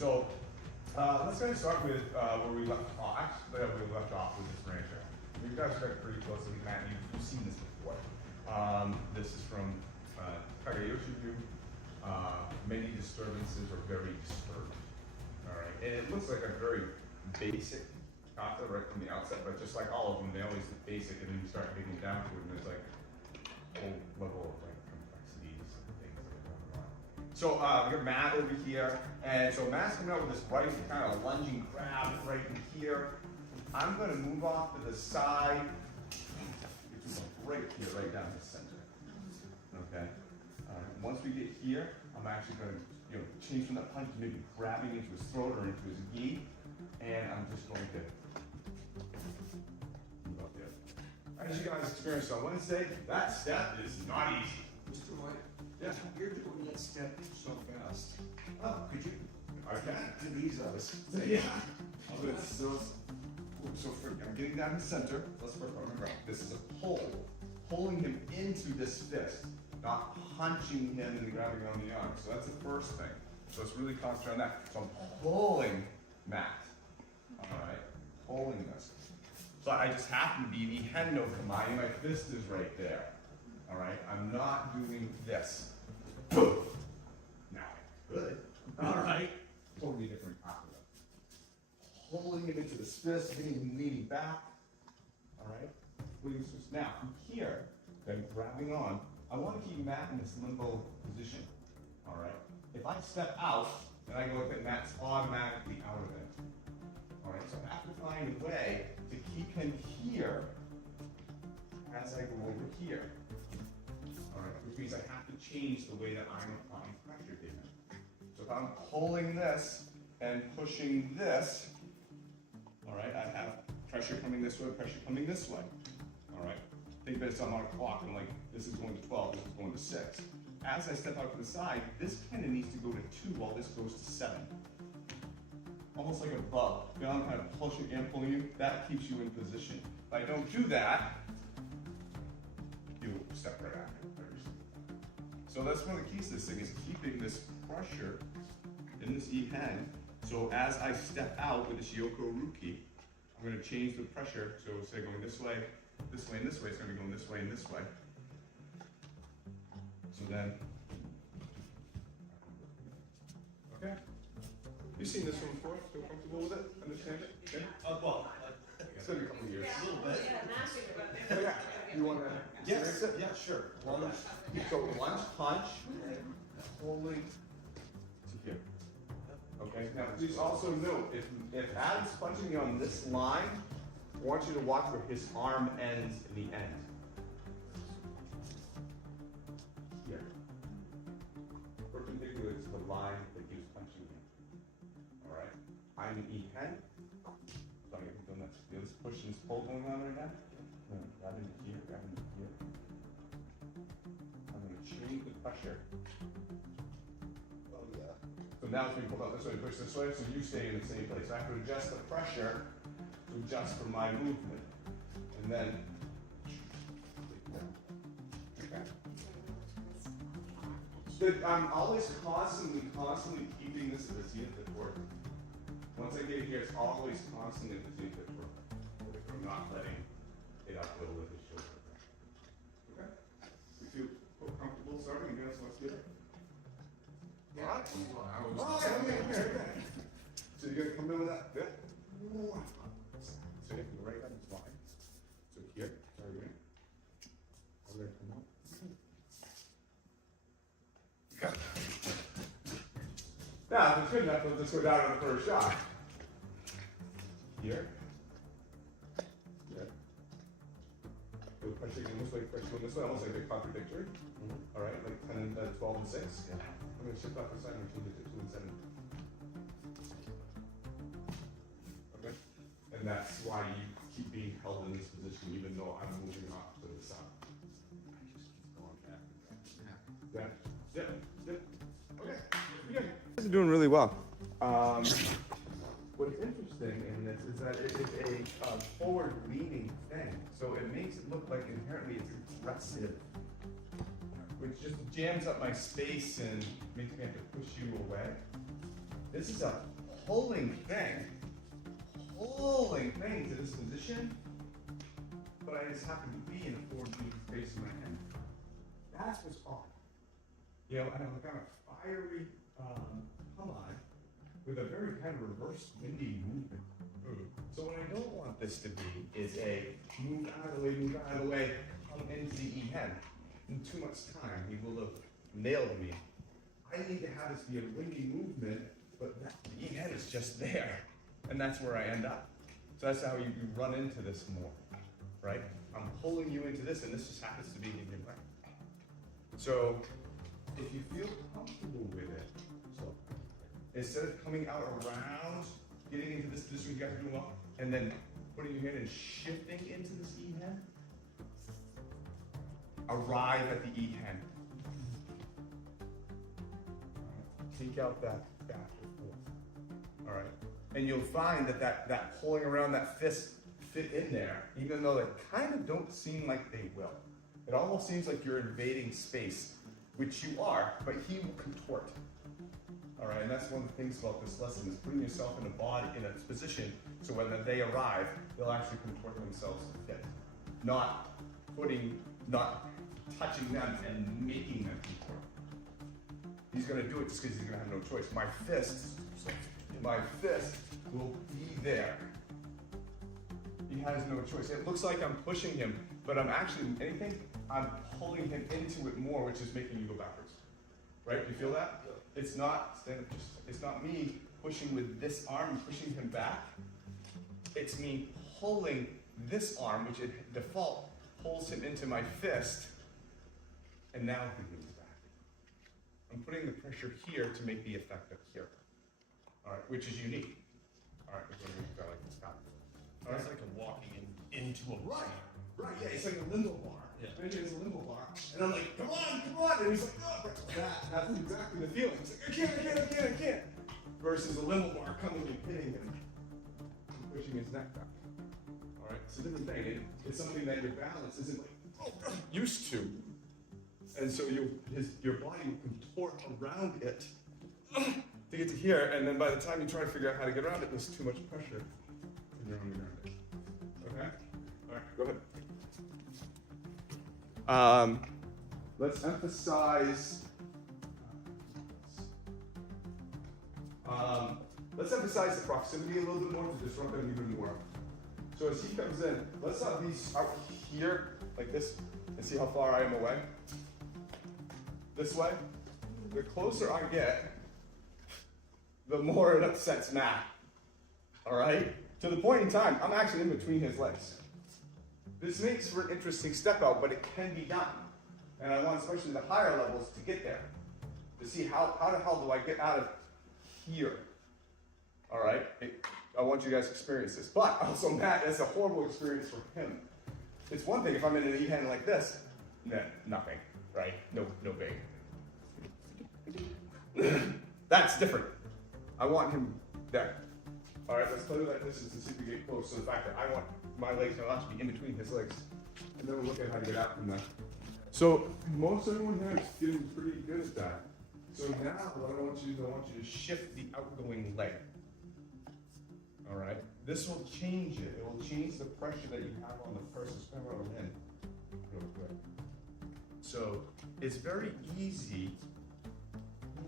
So let's kind of start with where we left off. Actually, we left off with this Ransho. You guys read pretty closely, Matt. You've seen this before. This is from Takagi Yoshin Ryu. Many disturbances are very disturbed. All right, and it looks like a very basic kata right from the outset, but just like all of them, they always look basic, and then you start digging down to it, and there's like a whole level of like complexities and things that are going on. So we got Matt over here, and so Matt's coming out with this right kind of lunging grab right in here. I'm going to move off to the side, right here, right down the center. Okay. Once we get here, I'm actually going to change from that punch to maybe grabbing into his throat or into his gi, and I'm just going to move up there. As you guys experienced on Wednesday, that step is not easy. Mr. White, Yeah. you're doing that step so fast. Oh, could you? I can. To these of us. Yeah. I'm getting down the center. Let's work on the ground. This is a pull. Pulling him into this fist, not punching him and grabbing on the arm. So that's the first thing. So it's really concentrate on that. So I'm pulling Matt. Alright? Pulling this. So I just happen to be the hendo kamae. My fist is right there. Alright? I'm not doing this. Boom! Now, good. Alright? Totally different opposite. Pulling him into this fist, getting him leaning back. Alright? Now, from here, I'm grabbing on. I want to keep Matt in this limbo position. Alright? If I step out, then I go with it, Matt's automatically out of it. Alright, so I have to find a way to keep him here as I go over here. Alright, which means I have to change the way that I'm applying pressure to him. So if I'm pulling this and pushing this, alright, I have pressure coming this way, pressure coming this way. Alright, think of it as I'm on a clock, and like, this is going to 12, this is going to 6. As I step out to the side, this kind of needs to go to 2 while this goes to 7. Almost like a bug. You know, I'm kind of pushing and pulling you, that keeps you in position. If I don't do that, you step right out. So that's one of the keys to this thing, is keeping this pressure in this E-hand. So as I step out with this Yoko Ruki, I'm going to change the pressure. So instead of going this way, and this way, it's going to be going this way and this way. So then, okay. You've seen this one before? Feel comfortable with it? Understand it? Yeah? Well, It's going to be a couple of years. a little bit. Oh, yeah. You want to? Yes, yeah, sure. Lunge. So lunge, punch, pulling to here. Okay. Now, please also note, if Adam's punching you on this line, I want you to watch where his arm ends in the end. Here. Perpendicular to the line that he was punching in. Alright? I'm an E-hand. So I'm doing that. This push and this pull going on right now. Grab into here, grab into here. I'm going to change the pressure. Oh, yeah. So now it's being pulled out this way, push this way, so you stay in the same place. I have to adjust the pressure to adjust for my movement. And then, okay. But I'm always constantly keeping this at the zenith of work. Once I get here, it's always constantly at the zenith of work. I'm not letting it uphill with his shoulder. Okay? We feel comfortable starting again, so let's get it. Yeah. Okay. So you're gonna come in with that bit. So you can go right on this line. So here, sorry, right? I'm gonna come up. Now, if it's good enough, let's just go down to the first shot. Here. Here. Go pressure going this way, pressure going this way, almost like a contradictory. All right, like 10 and 12 and 6. Yeah. I'm going to shift off the side and change it to 2 and 7. Okay? And that's why you keep being held in this position even though I'm moving off to the side. I just keep going back. Yeah. Yep. Yep. Okay. You guys are doing really well. What's interesting in this is that it is a forward-leaning thing. So it makes it look like inherently it's aggressive, which just jams up my space and makes me have to push you away. This is a pulling thing to this position, but I just happen to be in a forward moving space in my hand. That's what's off. You know, and I'm kind of fiery come on with a very kind of reverse windy movement. So what I don't want this to be is a move out of the way, come into the E-hand. In too much time, he will have nailed me. I need to have this be a windy movement, but the E-hand is just there. And that's where I end up. So that's how you run into this more, right? I'm pulling you into this, and this just happens to be in your brain. So if you feel comfortable with it, so instead of coming out around, getting into this position you guys are doing well, and then putting your hand and shifting into this E-hand, arrive at the E-hand. Take out that back and forth. All right. And you'll find that pulling around that fist fit in there, even though they kind of don't seem like they will. It almost seems like you're invading space, which you are, but he will contort. All right, and that's one of the things about this lesson is putting yourself in a position so when they arrive, they'll actually contort themselves to fit. Not touching them and making them contort. He's gonna do it just because he's gonna have no choice. My fist will be there. He has no choice. It looks like I'm pushing him, but I'm actually, I'm pulling him into it more, which is making you go backwards. Right, you feel that? It's not, it's not me pushing with this arm, pushing him back. It's me pulling this arm, which at default pulls him into my fist, and now he moves back. I'm putting the pressure here to make the effect up here. All right, which is unique. All right, we're going to go like this. All right, It's like a walking into a right, yeah, it's like a limbo bar. Yeah. Maybe it's a limbo bar, and I'm like, come on, and he's like, no, that's exactly the feeling. It's like, I can't. Versus a limbo bar coming and hitting him, and pushing his neck back. All right, it's a different thing. It's something that your balance isn't like used to, and so your body will contort around it to get to here, and then by the time you try to figure out how to get around it, there's too much pressure, and you're on the ground. Okay? All right, go ahead. Let's emphasize. Let's emphasize the proximity a little bit more to disrupt them even more. So as he comes in, let's have these out here like this, and see how far I am away. This way. The closer I get, the more it upsets Matt. All right? To the point in time, I'm actually in between his legs. This makes for an interesting step out, but it can be done. And I want especially the higher levels to get there. To see how the hell do I get out of here? All right? I want you guys to experience this. But also, Matt, that's a horrible experience for him. It's one thing if I'm in an E-hand like this, nothing, right? No big. That's different. I want him there. All right, let's play with that distance and see if we get close. So the fact that I want my legs to not be in between his legs. And then we'll look at how to get out from that. So most everyone here is getting pretty good at that. So now what I want you to do is I want you to shift the outgoing leg. All right, this will change it. It will change the pressure that you have on the person. Spin around in real quick. So it's very easy.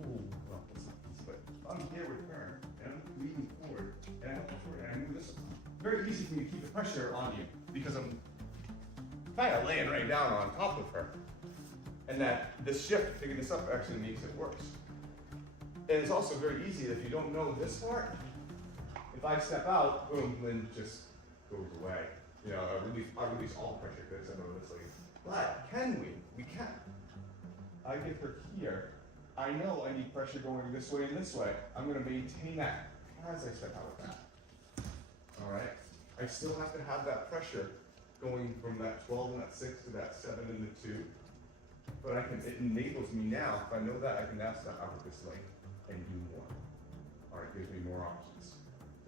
Ooh, well, that's not easy, but I'm here with her, and I'm leaning forward, and I have forward, and I move this. Very easy for me to keep the pressure on you because I'm kind of laying right down on top of her. And that this shift, picking this up, actually makes it worse. And it's also very easy that if you don't know this part, if I step out, boom, then it just goes away. You know, I release all pressure because I know this leg. But can we? We can. I get her here. I know I need pressure going this way and this way. I'm going to maintain that as I step out of that. All right? I still have to have that pressure going from that 12 and that 6 to that 7 and the 2. But it enables me now, if I know that, I can now step out of this leg and do more. All right, gives me more options.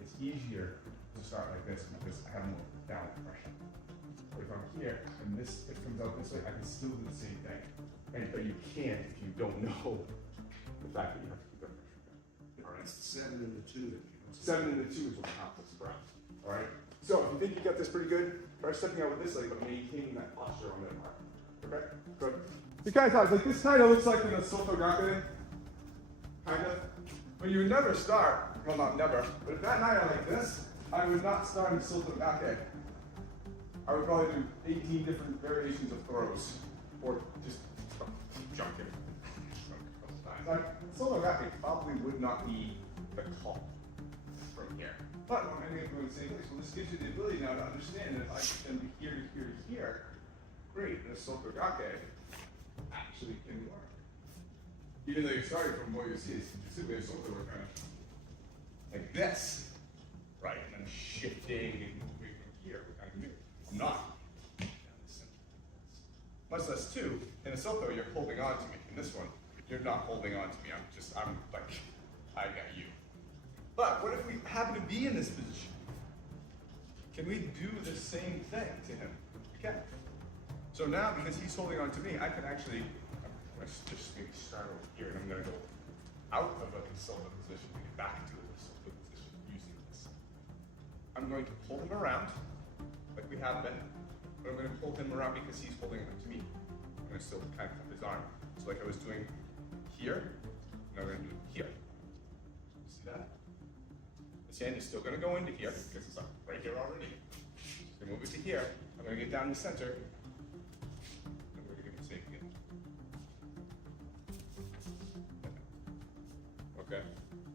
It's easier to start like this because I have more downward pressure. But if I'm here and this hip comes out this way, I can still do the same thing. But you can't if you don't know the fact that you have to keep that pressure down. All right? It's the 7 and the 2 that you 7 and the 2 is what counts as breath. All right. So if you think you got this pretty good, try stepping out with this leg, but maintaining that posture on that part. Okay. Good. You guys have like this kind of looks like in a soto gake, kind of. But you would never start. Well, not never. But if that night I like this, I would not start in soto gake. I would probably do 18 different variations of throws, or just junking. Like, soto gake probably would not be the call from here. But when I go to the same place, well, this gives you the ability now to understand that if I can be here to here to here, great, and a soto gake actually can work. Even though you're starting from what you see is simply a soto are kind of like this, right? And then shifting and moving from here, we're kind of new. I'm not. Much less two, in a soto, you're holding on to me. In this one, you're not holding on to me. I'm like, I got you. But what if we happen to be in this position? Can we do the same thing to him? We can. So now, because he's holding on to me, I can actually, I'm going to just maybe start over here, and I'm going to go out of a consultant position and get back to a consultant position using this. I'm going to pull him around, like we have been, but I'm going to pull him around because he's holding on to me. I'm going to still kind of have his arm. So like I was doing here, and I'm going to do it here. See that? This hand is still going to go into here because it's right here already. So move it to here. I'm going to get down the center. And we're going to give it safe again. Okay.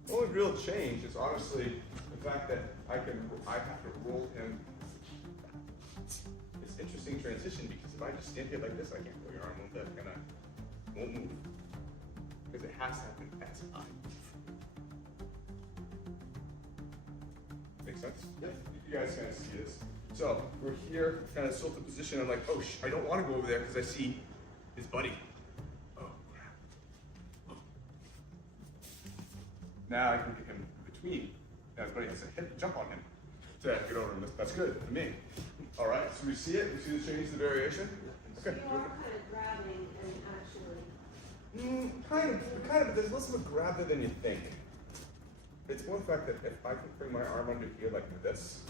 The only real change is honestly the fact that I have to roll him. It's interesting transition because if I just stand here like this, I can't roll your arm like that, and I won't move because it has to happen as I move. Make sense? Yep. You guys kind of see this. So we're here, kind of tilted position. I'm like, oh, I don't want to go over there because I see his buddy. Oh crap. Oh. Now I can get him between. Now his buddy has to jump on him to get over him. That's good for me. All right. So we see it. We see the change, the variation. Okay. So you are kind of grabbing and actually. Kind of. There's less of a grab than you think. It's more the fact that if I can bring my arm under here like this,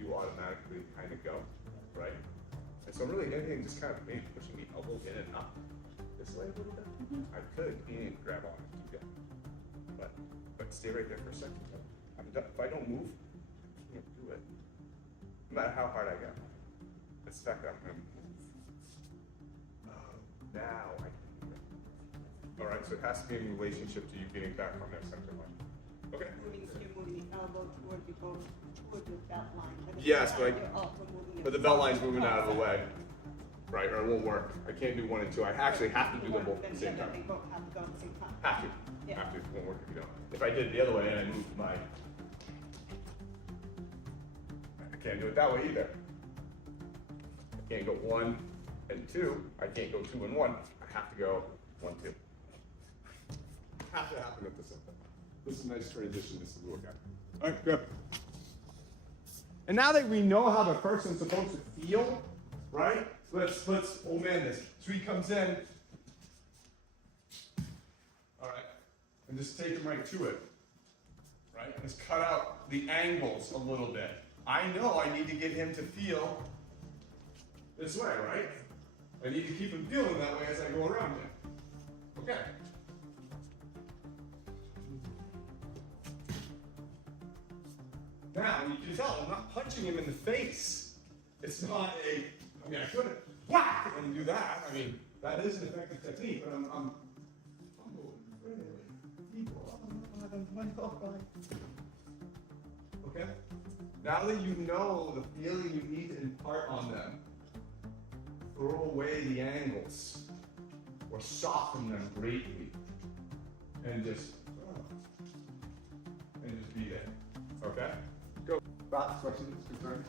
you automatically kind of go, right? And so really anything just kind of maybe pushing the elbow in and up this way a little bit. I could and grab on and keep going. But stay right there for a second. If I don't move, I can't do it. No matter how hard I go. It's the fact that I'm going to move. Now I can do it. All right, so it has to be in relationship to you getting back on that center line. Okay. You're moving the elbow toward the belt line. Yes, but the the belt line's moving out of the way, right? Or it won't work. I can't do 1 and 2. I actually have to do them both at the same time. They both have to go at the same time. Have to. Yeah. Have to. It won't work if you don't. If I did it the other way and I moved my, I can't do it that way either. I can't go 1 and 2. I can't go 2 and 1. I have to go 1, 2. Have to happen at the same time. This is a nice transition. This is what we got. All right, good. And now that we know how the person's supposed to feel, right? Let's oh man this. So he comes in. All right, and just take him right to it. Right? And just cut out the angles a little bit. I know I need to get him to feel this way, right? I need to keep him feeling that way as I go around him. Okay. Now, you can tell I'm not punching him in the face. It's not I couldn't whack and do that. I mean, that is an effective technique, but I'm okay? Now that you know the feeling you need to impart on them, throw away the angles or soften them greatly and just be there. Okay? Go. Last question is concerned.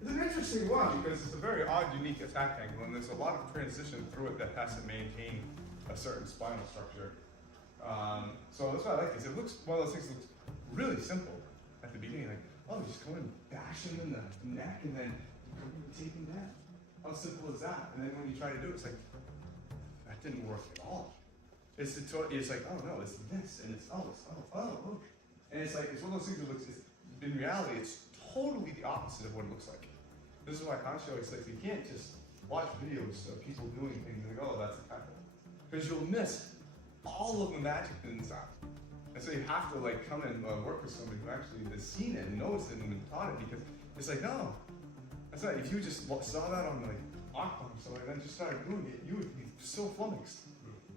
It's an interesting one because it's a very odd, unique attack angle, and there's a lot of transition through it that has to maintain a certain spinal structure. So that's why I like this. It looks one of those things that looks really simple at the beginning, like, oh, you just go and bash him in the neck and then take him down. How simple is that? And then when you try to do it, it's like, that didn't work at all. It's like, oh no, it's this, and it's oh. And it's like, it's one of those things that looks, in reality, it's totally the opposite of what it looks like. This is why Ransho is like, you can't just watch videos of people doing things and go, oh, that's a kata. Because you'll miss all of the magic inside. And so you have to like come and work with somebody who actually has seen it and knows it and been taught it, because it's like, no, that's not, if you just saw that on like Aqua or something and then just started doing it, you would be so flummoxed.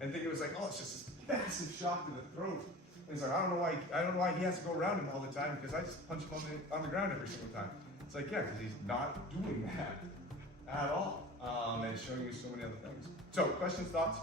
And think it was like, oh, it's just this massive shock to the throat. And it's like, I don't know why he has to go around him all the time, because I just punch him on the ground every single time. It's like, yeah, because he's not doing that at all. And showing you so many other things. So, questions, thoughts?